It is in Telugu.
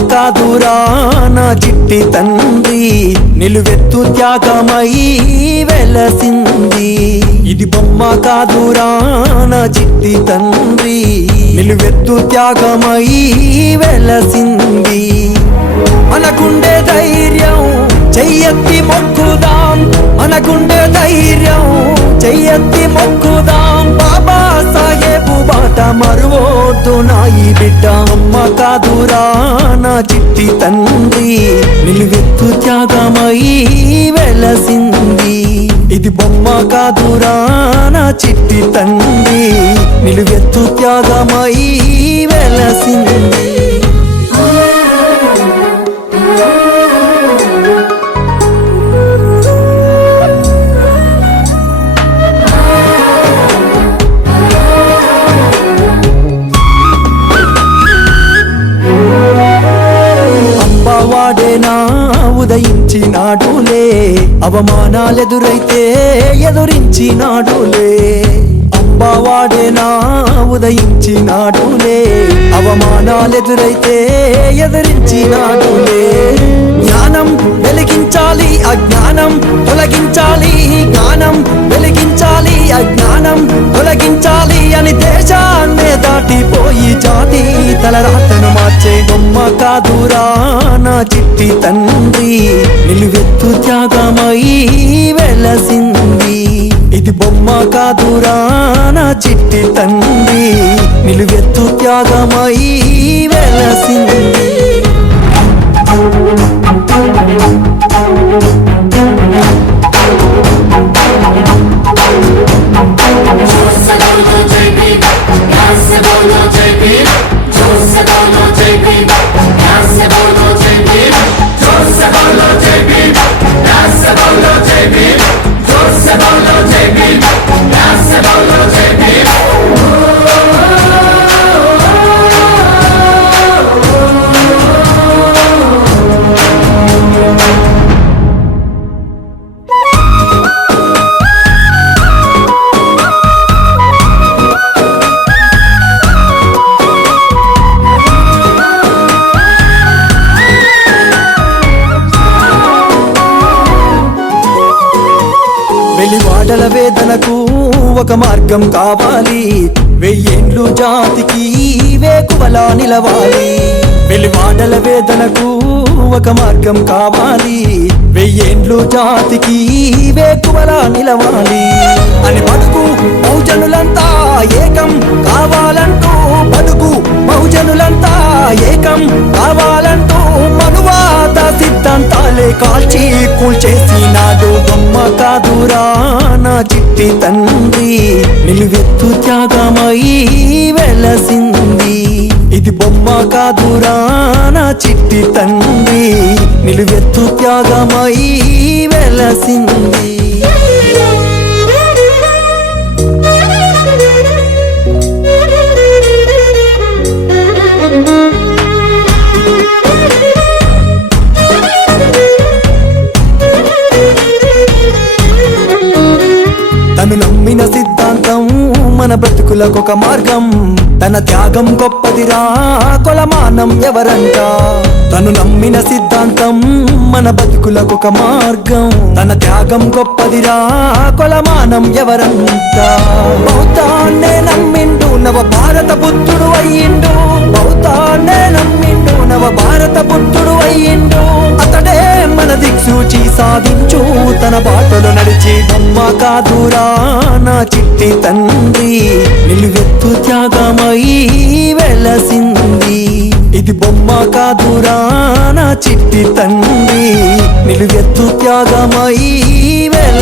కాదురా నా చిట్టి తండ్రి. నిలువెత్తు త్యాగమై వెలసింది. ఇది బొమ్మ కాదురా నా చిట్టి తండ్రి. నిలువెత్తు త్యాగమై వెలసింది. మనకుండే ధైర్యం చెయ్యత్తి మొక్కుదాం. మనకుండే ధైర్యం చెయ్యత్తి మొక్కు మరువోద్దు నా ఈ బిడ్డ. అమ్మ కాదురా నా చిట్టి తండ్రి. నిలువెత్తు త్యాగమై వెలసింది. ఇది బొమ్మ కాదురా నా చిట్టి తండ్రి. నిలువెత్తు త్యాగమై వెలసింది. అంబవాడేనా ఉదయించినాడులే. అవమానాలెదురైతే ఎదురించినాడులే. అంబవాడేనా ఉదయించినాడులే. అవమానాలెదురైతే ఎదురించినాడులే. జ్ఞానం వెలిగించాలి అజ్ఞానం తొలగించాలి జ్ఞానం వెలిగించాలి అజ్ఞానం తొలగించాలి అని దేశాన్నే దాటిపోయి జాతి తలరాతను మార్చే బొమ్మ కాదురా నా చిట్టి తండ్రి. నిలువెత్తు త్యాగమై వెలసింది. ఇది బొమ్మ కాదురా నా చిట్టి తండ్రి. నిలువెత్తు త్యాగమై వెలసింది. మాటల వేదనకు ఒక మార్గం కావాలి. వెయ్యేండ్లు జాతికి వేకువలా నిలవాలి. వెలివాడల వేదనకు ఒక మార్గం కావాలి. వెయ్యేండ్లు జాతికి వేకువలా నిలవాలి. అని మనకు బహుజనులంతా ఏకం కావాలంటూ కాల్చి కూల్చేసినాడు బొమ్మ కాదురా నా చిట్టి తండ్రి. నిలువెత్తు త్యాగమై వెలసింది. ఇది బొమ్మ కాదురా నా చిట్టి తండ్రి. నిలువెత్తు త్యాగమై వెలసింది. బ్రతుకులకొక మార్గం. తన త్యాగం గొప్పదిరా కొలమానం ఎవరంట? తను నమ్మిన సిద్ధాంతం మన బతుకులకొక మార్గం. తన త్యాగం గొప్పదిరా కొలమానం ఎవరంట? బౌతాన్నే నమ్మిండు నవ భారత బుద్ధుడు అయ్యిండు. బౌతాన్నే నమ్మిండు నవ భారత బుద్ధుడు అయ్యిండు. అతడే మన దిక్సూచి సాధించు తన బాటలో నడిచి బొమ్మ కాదురా నా చిట్టి తండ్రి నిలువెత్తు త్యాగమై వెలసింది. ఇది బొమ్మ కాదురా నా చిట్టి తండ్రి నిలువెత్తు త్యాగమై వెల